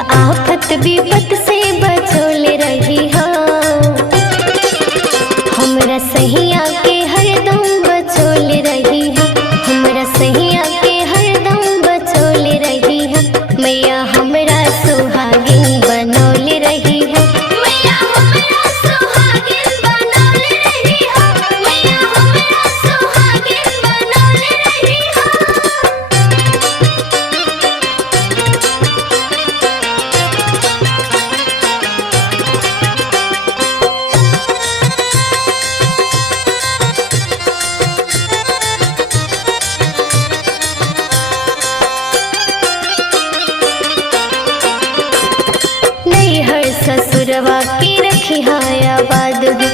आफत विपत से बचोले रही हो। हमरा सहिया के हरदम बचोले रही हो, हमरा सहिया के हरदम बचोले रही हो। मैया हमरा सुहागिन बनौले रही हो, मैया हमरा सुहागिन बनौले रही हो, मैया हमरा सुहागिन बनौले रही हो। नैहर ससुरवा के रखी हाया बाद हो,